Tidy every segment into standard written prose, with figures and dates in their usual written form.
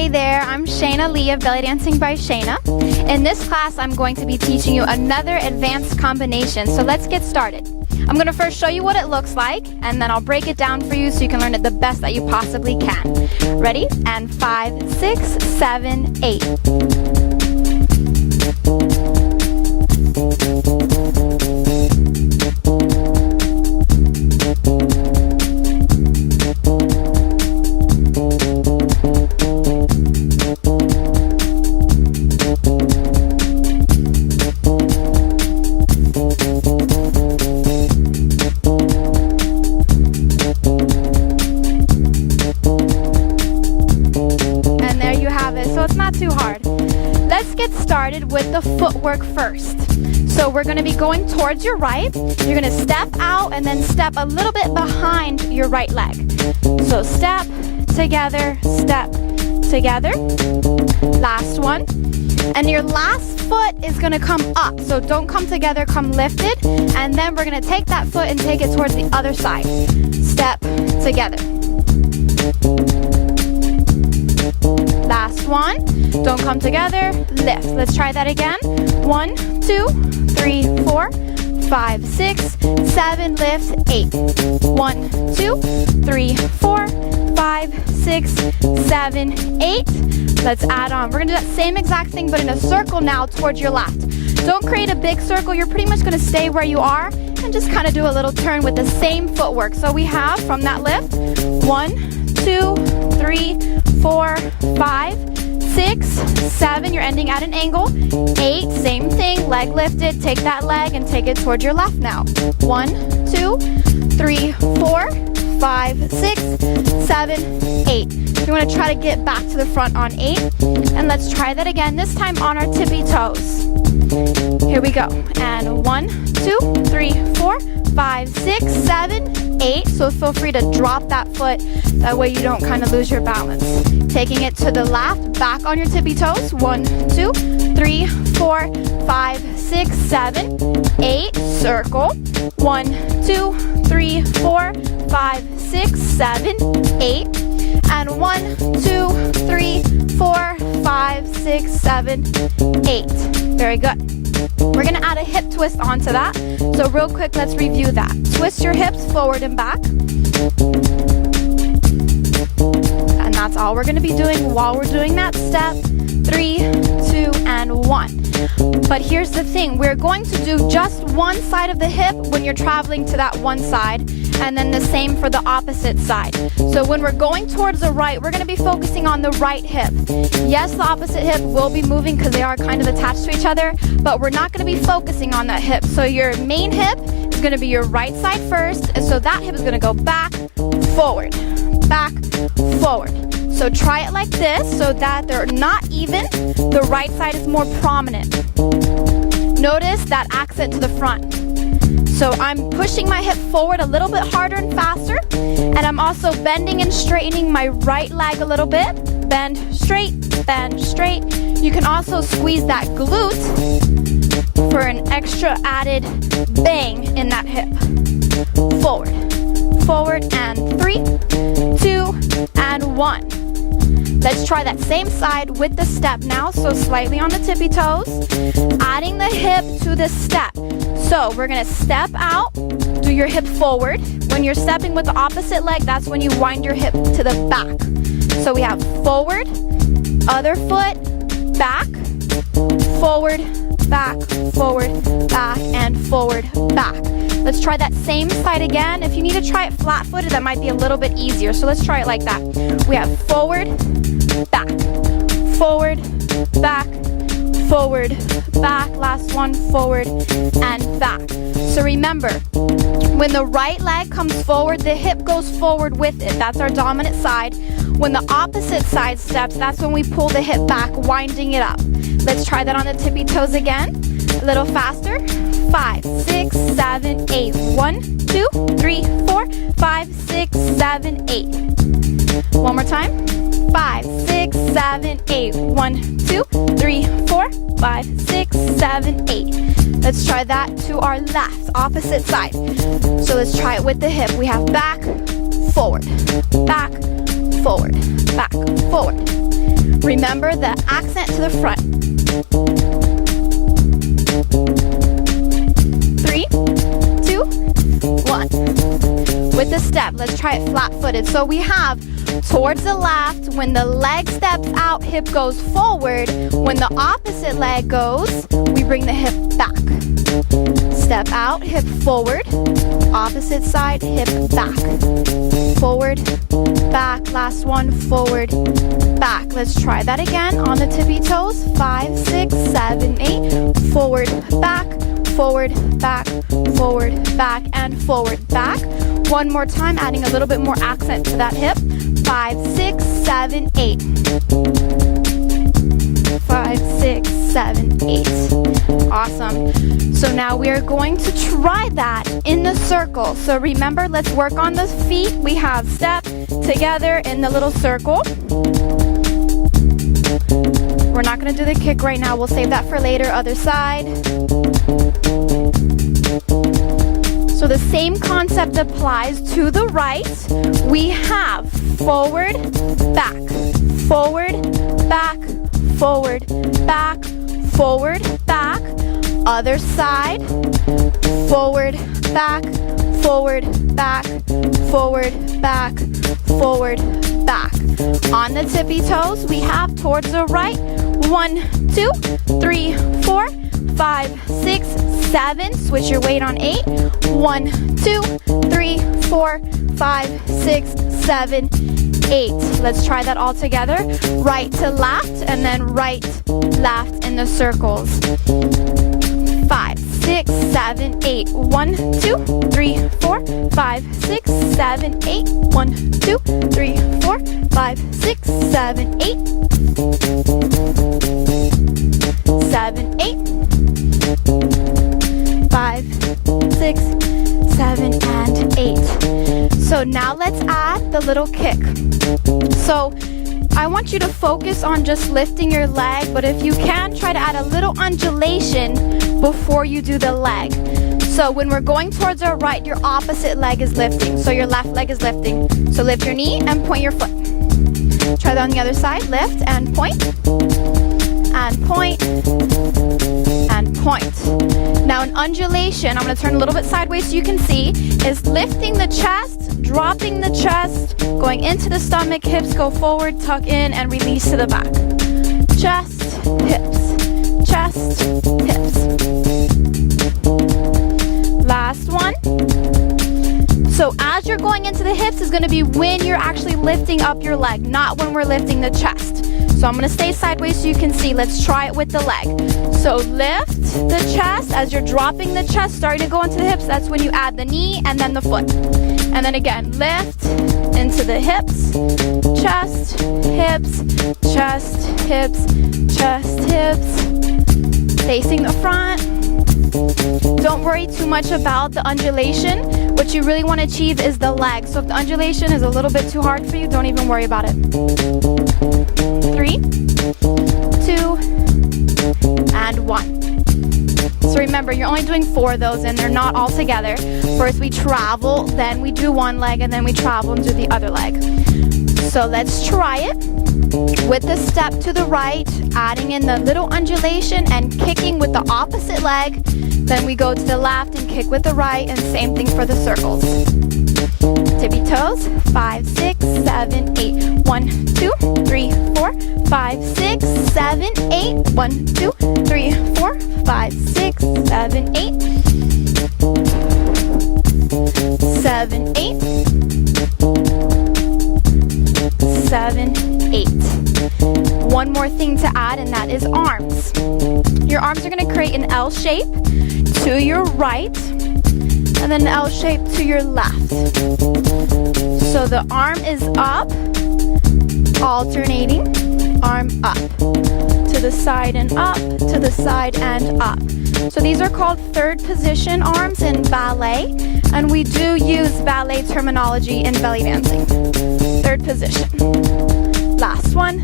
Hey there, I'm Shayna Lee of Belly Dancing by Shayna. In this class, I'm going to be teaching you another advanced combination, so let's get started. I'm going to first show you what it looks like, and then I'll break it down for you so you can learn it the best that you possibly can. Ready? And 5, 6, 7, 8. So it's not too hard. Let's get started with the footwork first. So we're going to be going towards your right. You're going to step out and then step a little bit behind your right leg. So step, together, step, together. Last one. And your last foot is going to come up. So don't come together, come lifted. And then we're going to take that foot and take it towards the other side. Step, together. Last one. Don't come together. Lift. Let's try that again. 1, 2, 3, 4, 5, 6, 7. Lift. 8. 1, 2, 3, 4, 5, 6, 7, 8. Let's add on. We're going to do that same exact thing, but in a circle now towards your left. Don't create a big circle. You're pretty much going to stay where you are and just kind of do a little turn with the same footwork. So we have from that lift 1, 2, 3, 4, 5, 6, 7, you're ending at an angle. 8, same thing, leg lifted. Take that leg and take it towards your left now. 1, 2, 3, 4, 5, 6, 7, 8. You want to try to get back to the front on 8. And let's try that again, this time on our tippy toes. Here we go. And 1, 2, 3, 4, 5, 6, 7, 8. So feel free to drop that foot. That way you don't kind of lose your balance. Taking it to the left, back on your tippy toes. 1, 2, 3, 4, 5, 6, 7, 8. Circle. 1, 2, 3, 4, 5, 6, 7, 8. And 1, 2, 3, 4, 5, 6, 7, 8. Very good. We're going to add a hip twist onto that. So real quick, let's review that. Twist your hips forward and back. And that's all we're going to be doing while we're doing that step. 3, 2, and 1. But here's the thing. We're going to do just one side of the hip when you're traveling to that one side, and then the same for the opposite side. So when we're going towards the right, we're going to be focusing on the right hip. Yes, the opposite hip will be moving because they are kind of attached to each other, but we're not going to be focusing on that hip. So your main hip is going to be your right side first, and so that hip is going to go back, forward, back, forward. So try it like this so that they're not even. The right side is more prominent. Notice that accent to the front. So I'm pushing my hip forward a little bit harder and faster, and I'm also bending and straightening my right leg a little bit. Bend straight, bend straight. You can also squeeze that glute for an extra added bang in that hip. Forward, forward, and 3, 2, and 1. Let's try that same side with the step now, so slightly on the tippy toes, adding the hip to the step. So we're going to step out, do your hip forward. When you're stepping with the opposite leg, that's when you wind your hip to the back. So we have forward, other foot, back, forward, back, and forward, back. Let's try that same side again. If you need to try it flat-footed, that might be a little bit easier. So let's try it like that. We have forward, back, forward, back, forward, back. Last one, forward, and back. So remember, when the right leg comes forward, the hip goes forward with it. That's our dominant side. When the opposite side steps, that's when we pull the hip back, winding it up. Let's try that on the tippy toes again. A little faster. 5, 6, 7, 8. 1, 2, 3, 4, 5, 6, 7, 8. One more time. 5, 6, 7, 8. 1, 2, 3, 4, 5, 6, 7, 8. Let's try that to our left, opposite side. So let's try it with the hip. We have back, forward, back, forward, back, forward. Remember the accent to the front. 3, 2, 1. With the step, let's try it flat-footed. So we have towards the left, when the leg steps out, hip goes forward. When the opposite leg goes, we bring the hip back. Step out, hip forward. Opposite side, hip back. Forward, back. Last one, forward, back. Let's try that again on the tippy toes. 5, 6, 7, 8. Forward, back, forward, back, forward, back, and forward, back. One more time, adding a little bit more accent to that hip. 5, 6, 7, 8. 5, 6, 7, 8. Awesome. So now we are going to try that in the circle. So remember, let's work on the feet. We have step together in the little circle. We're not going to do the kick right now. We'll save that for later. Other side. So the same concept applies to the right. We have forward, back, forward, back, forward, back, forward, back. Other side, forward, back, forward, back, forward, back, forward, back. On the tippy toes, we have towards the right. 1, 2, 3, 4, 5, 6, 7. Switch your weight on 8. 1, 2, 3, 4, 5, 6, 7, 8. Let's try that all together. Right to left, and then right, left in the circles. 5, 6, 7, 8. 1, 2, 3, 4, 5, 6, 7, 8. 1, 2, 3, 4, 5, 6, 7, 8. 7, 8. 5, 6, 7, and 8. So now let's add the little kick. So I want you to focus on just lifting your leg, but if you can, try to add a little undulation before you do the leg. So when we're going towards our right, your opposite leg is lifting. So your left leg is lifting. So lift your knee and point your foot. Try that on the other side. Lift and point. And point. And point. Now an undulation, I'm going to turn a little bit sideways so you can see, is lifting the chest, dropping the chest, going into the stomach, hips go forward, tuck in, and release to the back. Chest, hips, chest, hips. Last one. So as you're going into the hips is going to be when you're actually lifting up your leg, not when we're lifting the chest. So I'm going to stay sideways so you can see. Let's try it with the leg. So lift the chest. As you're dropping the chest, starting to go into the hips, that's when you add the knee and then the foot. And then again, lift into the hips, chest, hips, chest, hips, chest, hips. Facing the front. Don't worry too much about the undulation. What you really want to achieve is the leg. So if the undulation is a little bit too hard for you, don't even worry about it. 3, 2, and 1. So remember, you're only doing 4 of those and they're not all together. First we travel, then we do one leg, and then we travel and do the other leg. So let's try it with the step to the right, adding in the little undulation and kicking with the opposite leg. Then we go to the left and kick with the right, and same thing for the circles. Tippy toes, 5, 6, 7, 8. 1, 2, 3, 4, 5, 6, 7, 8. 1, 2, 3, 4, 5, 6, 7, 8. 7, 8. 7, 8. One more thing to add, and that is arms. Your arms are going to create an L shape to your right, and then an L shape to your left. So the arm is up, alternating, arm up, to the side and up, to the side and up. So these are called third position arms in ballet, and we do use ballet terminology in belly dancing. Third position. Last one.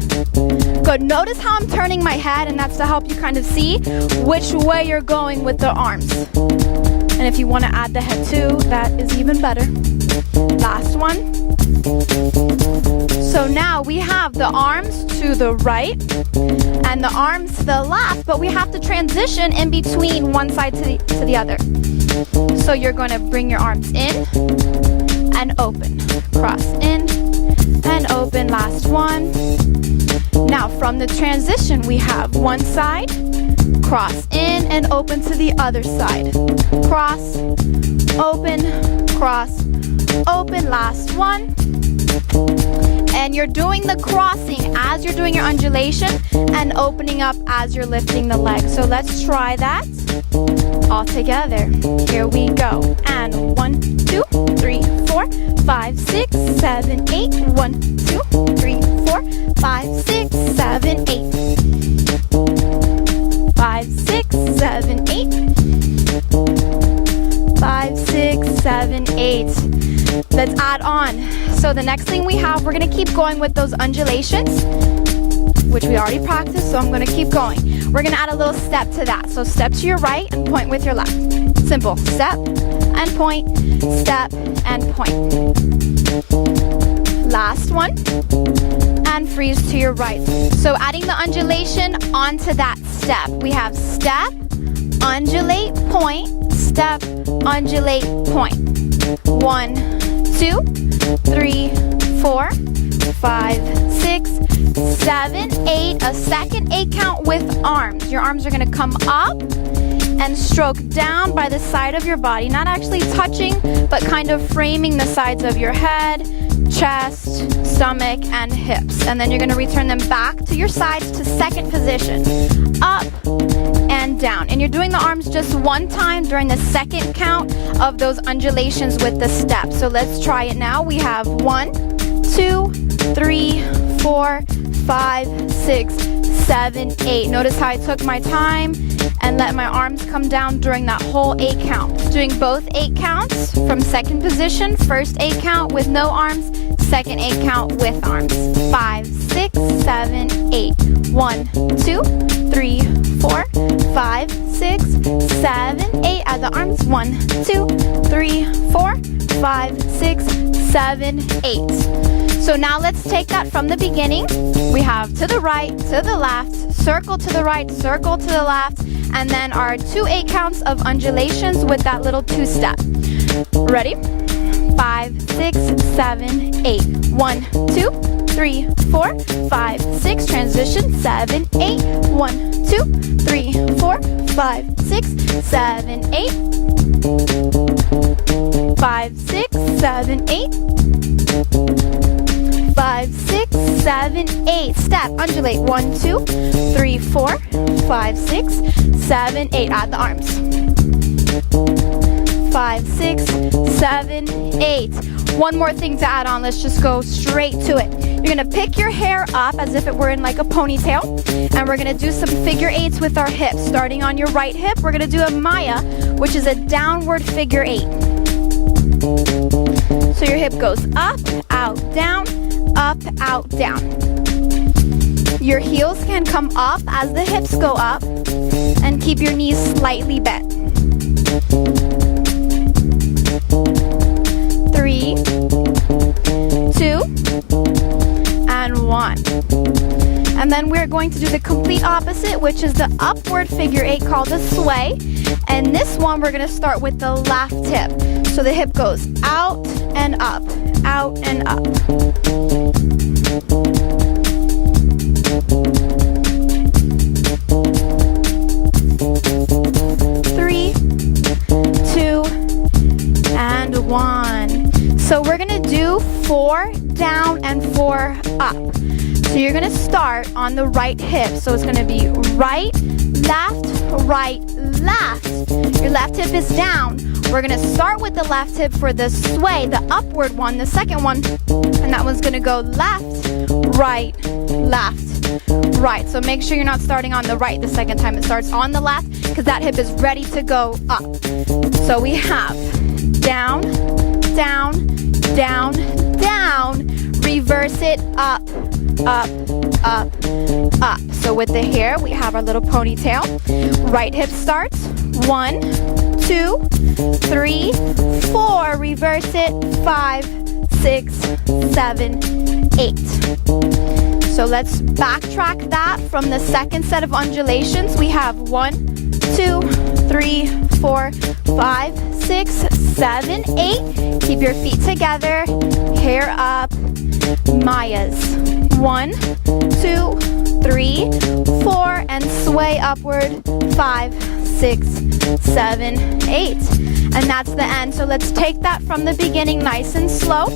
Good. Notice how I'm turning my head, and that's to help you kind of see which way you're going with the arms. And if you want to add the head too, that is even better. Last one. So now we have the arms to the right and the arms to the left, but we have to transition in between one side to the other. So you're going to bring your arms in and open. Cross in and open. Last one. Now from the transition, we have one side, cross in and open to the other side. Cross, open, cross, open. Last one. And you're doing the crossing as you're doing your undulation and opening up as you're lifting the leg. So let's try that all together. Here we go. And 1, 2, 3, 4, 5, 6, 7, 8. 1, 2, 3, 4, 5, 6, 7, 8. 5, 6, 7, 8. 5, 6, 7, 8. Let's add on. So the next thing we have, we're going to keep going with those undulations, which we already practiced, so I'm going to keep going. We're going to add a little step to that. So step to your right and point with your left. Simple. Step and point, step and point. Last one. And freeze to your right. So adding the undulation onto that step. We have step, undulate, point, step, undulate, point. 1, 2, 3, 4, 5, 6, 7, 8. A second 8 count with arms. Your arms are going to come up and stroke down by the side of your body. Not actually touching, but kind of framing the sides of your head, chest, stomach, and hips. And then you're going to return them back to your sides to second position. Up and down. And you're doing the arms just one time during the second count of those undulations with the step. So let's try it now. We have 1, 2, 3, 4, 5, 6, 7, 8. Notice how I took my time and let my arms come down during that whole 8 count. Doing both 8 counts from second position. First 8 count with no arms. Second 8 count with arms. 5, 6, 7, 8. 1, 2, 3, 4, 5, 6, 7, 8. Add the arms. 1, 2, 3, 4, 5, 6, 7, 8. So now let's take that from the beginning. We have to the right, to the left, circle to the right, circle to the left, and then our 2 8 counts of undulations with that little 2-step. Ready? 5, 6, 7, 8. 1, 2, 3, 4, 5, 6. Transition. 7, 8. 1, 2, 3, 4, 5, 6, 7, 8. 5, 6, 7, 8. 5, 6, 7, 8. Step, undulate. 1, 2, 3, 4, 5, 6, 7, 8. Add the arms. 5, 6, 7, 8. One more thing to add on. Let's just go straight to it. You're going to pick your hair up as if it were in like a ponytail. And we're going to do some figure 8s with our hips. Starting on your right hip, we're going to do a Maya, which is a downward figure 8. So your hip goes up, out, down, up, out, down. Your heels can come up as the hips go up and keep your knees slightly bent. 3, 2, and 1. And then we're going to do the complete opposite, which is the upward figure 8 called a sway. And this one we're going to start with the left hip. So the hip goes out and up, out and up. 3, 2, and 1. So we're going to do 4 down and 4 up. So you're going to start on the right hip. So it's going to be right, left, right, left. Your left hip is down. We're going to start with the left hip for the sway, the upward one, the second one. And that one's going to go left, right, left, right. So make sure you're not starting on the right the second time. It starts on the left because that hip is ready to go up. So we have down, down, down, down. Reverse it up, up, up, up. So with the hair, we have our little ponytail. Right hip starts. 1, 2, 3, 4. reverse it. 5, 6, 7, 8. So let's backtrack that from the second set of undulations. We have 1, 2, 3, 4, 5, 6, 7, 8. Keep your feet together, hair up. Mayas. 1, 2, 3, 4, and sway upward. 5, 6, 7, 8. And that's the end. So let's take that from the beginning nice and slow.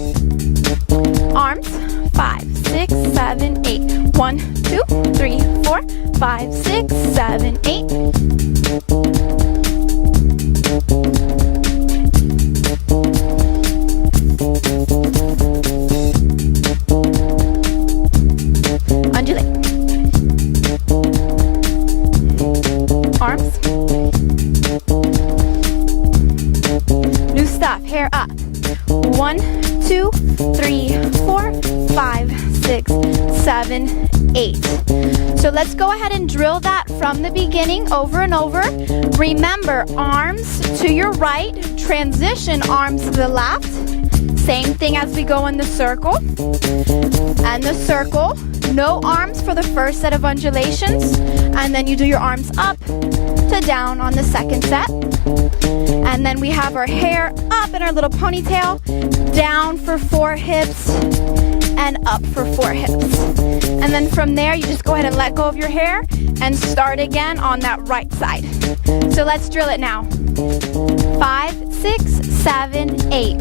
Arms. 5, 6, 7, 8. 1, 2, 3, 4, 5, 6, 7, 8. Undulate. Arms. New stuff. Hair up. 1, 2, 3, 4, 5, 6, 7, 8. So let's go ahead and drill that from the beginning over and over. Remember, arms to your right, transition arms to the left. Same thing as we go in the circle. And the circle, no arms for the first set of undulations. And then you do your arms up to down on the second set. And then we have our hair up in our little ponytail, down for 4 hips, and up for 4 hips. And then from there, you just go ahead and let go of your hair and start again on that right side. So let's drill it now. 5, 6, 7, 8.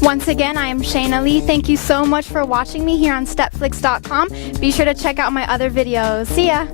Once again, I am Shayna Lee. Thank you so much for watching me here on StepFlix.com. Be sure to check out my other videos. See ya!